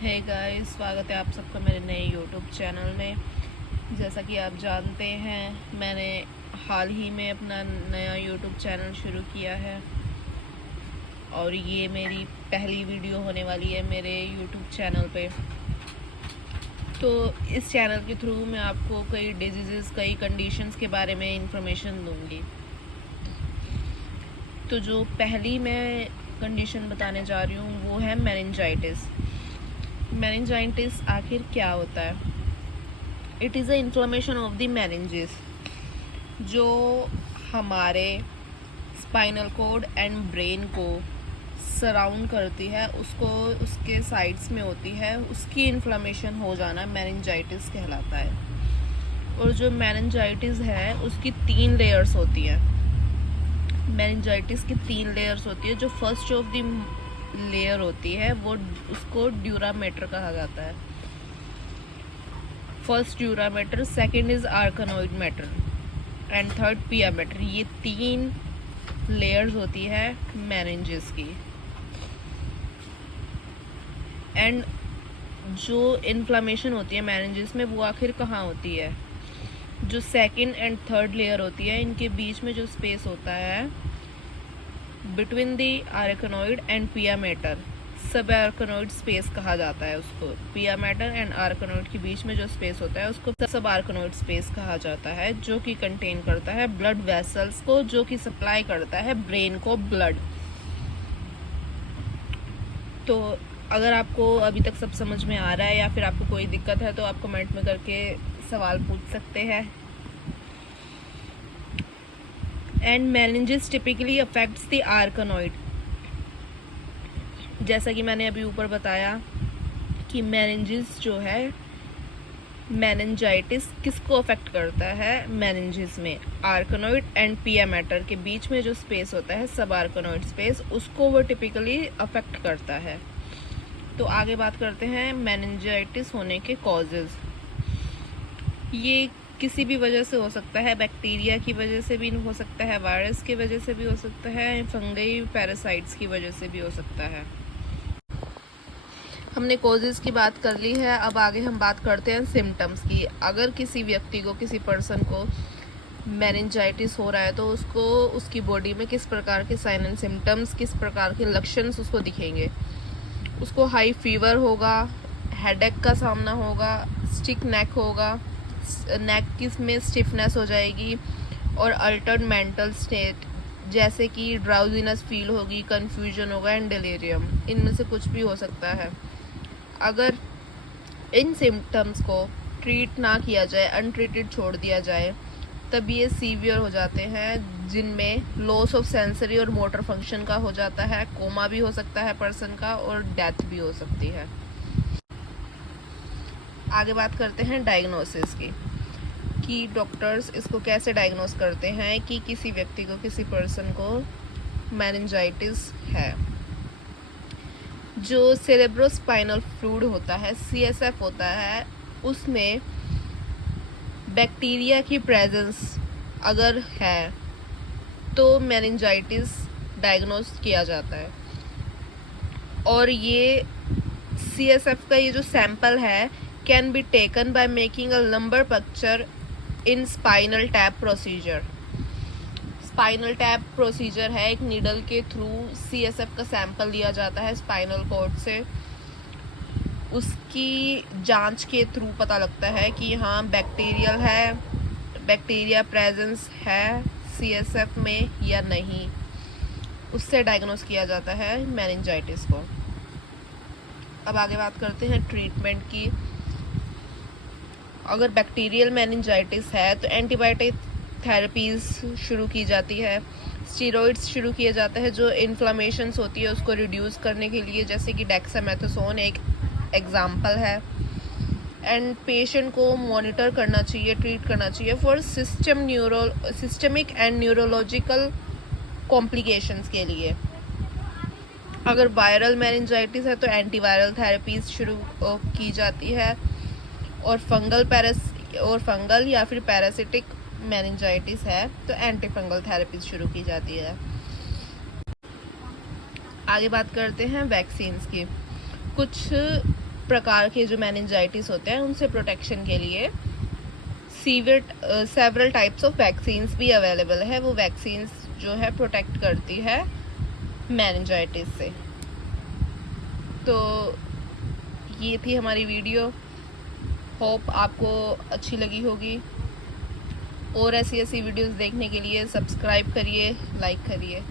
Hey guys, स्वागत है आप सबका मेरे नए यूट्यूब चैनल में। जैसा कि आप जानते हैं, मैंने हाल ही में अपना नया यूट्यूब चैनल शुरू किया है और ये मेरी पहली वीडियो होने वाली है मेरे यूट्यूब चैनल पे। तो इस चैनल के थ्रू मैं आपको कई डिजीज़, कई कंडीशंस के बारे में इंफॉर्मेशन दूंगी। तो जो पहली मैं कंडीशन बताने जा रही हूँ वो है मेनिंजाइटिस। मेनिंजाइटिस आखिर क्या होता है? It is a inflammation of the meninges, जो हमारे स्पाइनल कोड एंड ब्रेन को सराउंड करती है, उसको उसके साइड्स में होती है, उसकी इन्फ्लेमेशन हो जाना मेनिंजाइटिस कहलाता है। और जो मेनिंजाइटिस है उसकी 3 लेयर्स होती हैं। मेनिंजाइटिस की 3 लेयर्स होती है। जो फर्स्ट ऑफ द लेयर होती है वो उसको ड्यूरामेटर कहा जाता है। First dura mater, second is arachnoid matter and third पिया मैटर। ये 3 लेयर्स होती है मेनिंजेस की। एंड जो इन्फ्लामेशन होती है मेनिंजेस में वो आखिर कहाँ होती है? जो सेकंड एंड थर्ड लेयर होती है, इनके बीच में जो स्पेस होता है बिटवीन द आर्कनोइड एंड पिया मैटर, सब आर्कनोइड स्पेस कहा जाता है उसको। पिया मैटर एंड आर्कनोइड के बीच में जो स्पेस होता है उसको सब आर्कनोइड स्पेस कहा जाता है, जो कि कंटेन करता है ब्लड वेसल्स को, जो कि सप्लाई करता है ब्रेन को ब्लड। तो अगर आपको अभी तक सब समझ में आ रहा है या फिर आपको कोई दिक्कत है तो आप कमेंट में करके सवाल पूछ सकते हैं। And meninges typically affects the arachnoid. जैसा कि मैंने अभी ऊपर बताया कि मेनिंजेस जो है, मेनिंजाइटिस किसको अफेक्ट करता है? मेनिंजेस में आर्कनोइड एंड पिया मैटर के बीच में जो स्पेस होता है, सब आर्कनोइड स्पेस, उसको वो टिपिकली अफेक्ट करता है। तो आगे बात करते हैं मेनिंजाइटिस होने के कॉजेज। ये किसी भी वजह से हो सकता है, बैक्टीरिया की वजह से भी हो सकता है, वायरस की वजह से भी हो सकता है, फंगई पैरासाइट्स की वजह से भी हो सकता है। हमने कॉजेज की बात कर ली है, अब आगे हम बात करते हैं सिम्टम्स की। अगर किसी व्यक्ति को, किसी पर्सन को मेनिंजाइटिस हो रहा है तो उसको उसकी बॉडी में किस प्रकार के साइन एंड सिम्टम्स, किस प्रकार के लक्षण उसको दिखेंगे? उसको हाई फीवर होगा, हेडेक का सामना होगा, स्टिक नेक होगा, नेक में स्टिफनेस हो जाएगी और अल्टर्ड मेंटल स्टेट, जैसे कि ड्राउजीनेस फील होगी, कन्फ्यूजन होगा एंड डिलीरियम। इनमें से कुछ भी हो सकता है। अगर इन सिम्टम्स को ट्रीट ना किया जाए, अनट्रीटेड छोड़ दिया जाए, तब ये सीवियर हो जाते हैं, जिनमें लॉस ऑफ सेंसरी और मोटर फंक्शन का हो जाता है, कोमा भी हो सकता है पर्सन का और डेथ भी हो सकती है। आगे बात करते हैं डायग्नोसिस की, कि डॉक्टर्स इसको कैसे डायग्नोस करते हैं कि किसी व्यक्ति को, किसी पर्सन को मेनिंजाइटिस है। जो सेरेब्रोस्पाइनल फ्लूइड होता है, CSF होता है, उसमें बैक्टीरिया की प्रेजेंस अगर है तो मेनिंजाइटिस डायग्नोस किया जाता है। और ये CSF का ये जो सैंपल है can be taken by making a lumbar puncture in spinal tap procedure. Spinal tap procedure है, एक नीडल के थ्रू CSF का सैंपल लिया जाता है स्पाइनल कॉर्ड से। उसकी जांच के थ्रू पता लगता है कि हाँ बैक्टीरियल है, बैक्टीरिया प्रेजेंस है CSF में या नहीं। उससे डायग्नोस किया जाता है मेनिंजाइटिस को। अब आगे बात करते हैं ट्रीटमेंट की। अगर बैक्टीरियल मेनिंजाइटिस है तो एंटीबायोटिक थेरेपीज शुरू की जाती है, स्टीरॉइड्स शुरू किए जाते हैं जो इन्फ्लामेशंस होती है उसको रिड्यूस करने के लिए, जैसे कि डेक्सामेथासोन एक एग्जाम्पल है। एंड पेशेंट को मॉनिटर करना चाहिए, ट्रीट करना चाहिए for systemic and neurological complications के लिए। अगर वायरल मेनिंजाइटिस है तो एंटीवायरल थेरेपीज शुरू की जाती है, और फंगल या फिर पैरासिटिक मेनिंजाइटिस है तो एंटीफंगल थेरेपीज शुरू की जाती है। आगे बात करते हैं वैक्सीन्स की। कुछ प्रकार के जो मेनिंजाइटिस होते हैं उनसे प्रोटेक्शन के लिए सेवरल टाइप्स ऑफ वैक्सीन्स भी अवेलेबल है। वो वैक्सीन्स जो है प्रोटेक्ट करती है मेनिंजाइटिस से। तो ये थी हमारी वीडियो, होप आपको अच्छी लगी होगी। और ऐसी वीडियोस देखने के लिए सब्सक्राइब करिए, लाइक करिए।